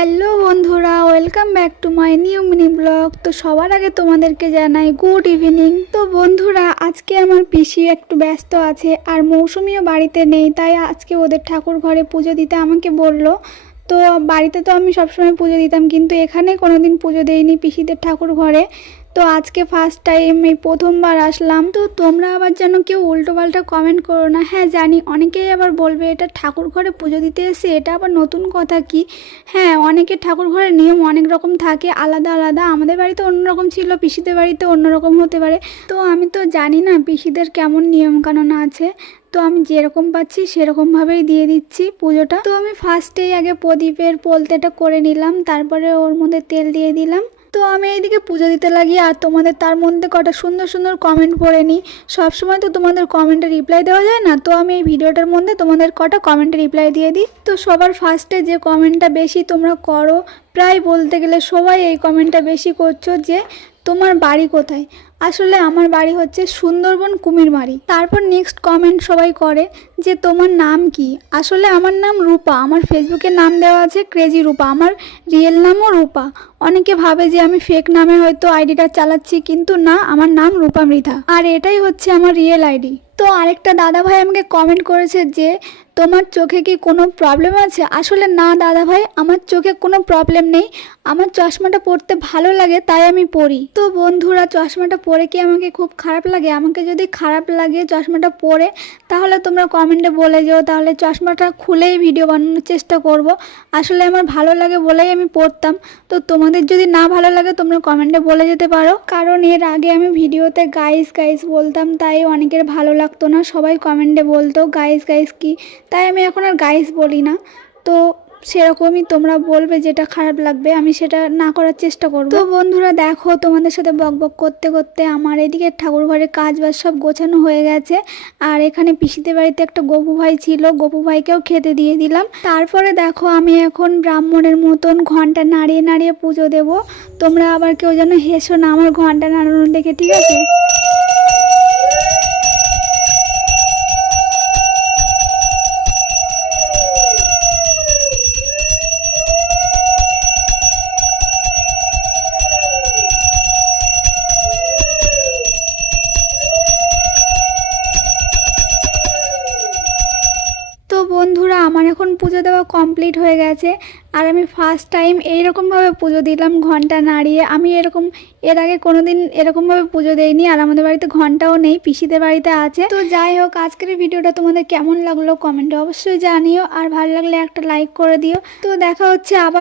Hello বন্ধুরা, welcome back to my new mini blog. তো সবার আগে তোমাদেরকে জানাই গুড ইভিনিং। তো বন্ধুরা, আজকে আমার পিসি একটু ব্যস্ত আছে আর মৌসুমিও বাড়িতে নেই, তাই আজকে ওদের ঠাকুর ঘরে পুজো দিতে আমাকে বললো। তো বাড়িতে তো আমি সবসময় পুজো দিতাম, কিন্তু এখানে কোনোদিন পুজো দেইনি পিসিদের ঠাকুর ঘরে। তো আজকে ফার্স্ট টাইম, এই প্রথমবার আসলাম। তো তোমরা আবার যেন কেউ উল্টোপাল্টা কমেন্ট করো না। হ্যাঁ জানি, অনেকেই আবার বলবে এটা ঠাকুর ঘরে পুজো দিতে এসে এটা আবার নতুন কথা কি। হ্যাঁ, অনেকের ঠাকুর ঘরের নিয়ম অনেক রকম থাকে, আলাদা আলাদা। আমাদের বাড়িতে অন্যরকম ছিল, পিসিদের বাড়িতে অন্যরকম হতে পারে। তো আমি তো জানি না পিসিদের কেমন নিয়মকানুন আছে। তো আমি যেরকম পাচ্ছি সেরকমভাবেই দিয়ে দিচ্ছি পুজোটা। তো আমি ফার্স্টেই আগে প্রদীপের পোলতেটা করে নিলাম, তারপরে ওর মধ্যে তেল দিয়ে দিলাম। তো আমি এইদিকে পুজো দিতে লাগি আর তোমাদের তার মধ্যে কটা সুন্দর সুন্দর কমেন্ট পড়ে নিই। সবসময় তো তোমাদের কমেন্টে রিপ্লাই দেওয়া যায় না, তো আমি এই ভিডিওটার মধ্যে তোমাদের কটা কমেন্টে রিপ্লাই দিয়ে দিই। তো সবার ফার্স্টে যে কমেন্টটা বেশি তোমরা করো, প্রায় বলতে গেলে সবাই এই কমেন্টটা বেশি করছো যে তোমার বাড়ি কোথায়। আসলে আমার বাড়ি হচ্ছে সুন্দরবন কুমিরমারি। তারপর নেক্সট কমেন্ট সবাই করে যে তোমার নাম কি। আসলে আমার নাম রূপা, আমার ফেসবুকে নাম দেওয়া আছে ক্রেজি রূপা, আমার রিয়েল নামও রূপা। অনেকে ভাবে যে আমি ফেক নামে হয়তো আইডিটা চালাচ্ছি, কিন্তু না, আমার নাম রূপা মৃধা আর এটাই হচ্ছে আমার রিয়েল আইডি। তো আরেকটা দাদা ভাই আমাকে কমেন্ট করেছে যে তোমার চোখে কি কোনো প্রবলেম আছে। আসলে না দাদা ভাই, আমার চোখে কোনো প্রবলেম নেই, আমার চশমাটা পরতে ভালো লাগে তাই আমি পরি। তো বন্ধুরা, চশমাটা পরে কি আমাকে খুব খারাপ লাগে? আমাকে যদি খারাপ লাগে চশমাটা পরে, তাহলে তোমরা কমেন্টে বলে যেও, তাহলে চশমাটা খুলেই ভিডিও বানানোর চেষ্টা করব। আসলে আমার ভালো লাগে বলেই আমি পরতাম। তো তোমাদের যদি না ভালো লাগে তোমরা কমেন্টে বলে যেতে পারো, কারণ এর আগে আমি ভিডিওতে গাইস গাইস বলতাম, তাই অনেকের ভালো লাগতো না, সবাই কমেন্টে বলতো গাইস গাইস কি, তাই আমি এখন আর গাইস বলি না। তো সেরকমই তোমরা বলবে, যেটা খারাপ লাগবে আমি সেটা না করার চেষ্টা করব। তো বন্ধুরা দেখো, তোমাদের সাথে বকবক করতে করতে আমার এদিকে ঠাকুর ঘরে কাজ বাজ সব গোছানো হয়ে গেছে। আর এখানে পিসিদের বাড়িতে একটা গপু ভাই ছিল, গপু ভাইকেও খেতে দিয়ে দিলাম। তারপরে দেখো আমি এখন ব্রাহ্মণের মতন ঘন্টা নাড়িয়ে নাড়িয়ে পুজো দেব। তোমরা আবার কেউ যেন হেসো না আমার ঘন্টা নাড়ানো দেখে, ঠিক আছে? তো বন্ধুরা, আমার এখন পুজো দেওয়া কমপ্লিট হয়ে গেছে আর আমি ফার্স্ট টাইম এইরকমভাবে পুজো দিলাম ঘন্টা নাড়িয়ে। আমি এর আগে কোনোদিন এরকমভাবে পুজো দেইনি, আর আমাদের বাড়িতে ঘন্টাও নেই, পিসিদের বাড়িতে আছে। তো যাই হোক, আজকের ভিডিওটা তোমাদের কেমন লাগলো কমেন্টে অবশ্যই জানিও, আর ভালো লাগলে একটা লাইক করে দিও। তো দেখা হচ্ছে আবার।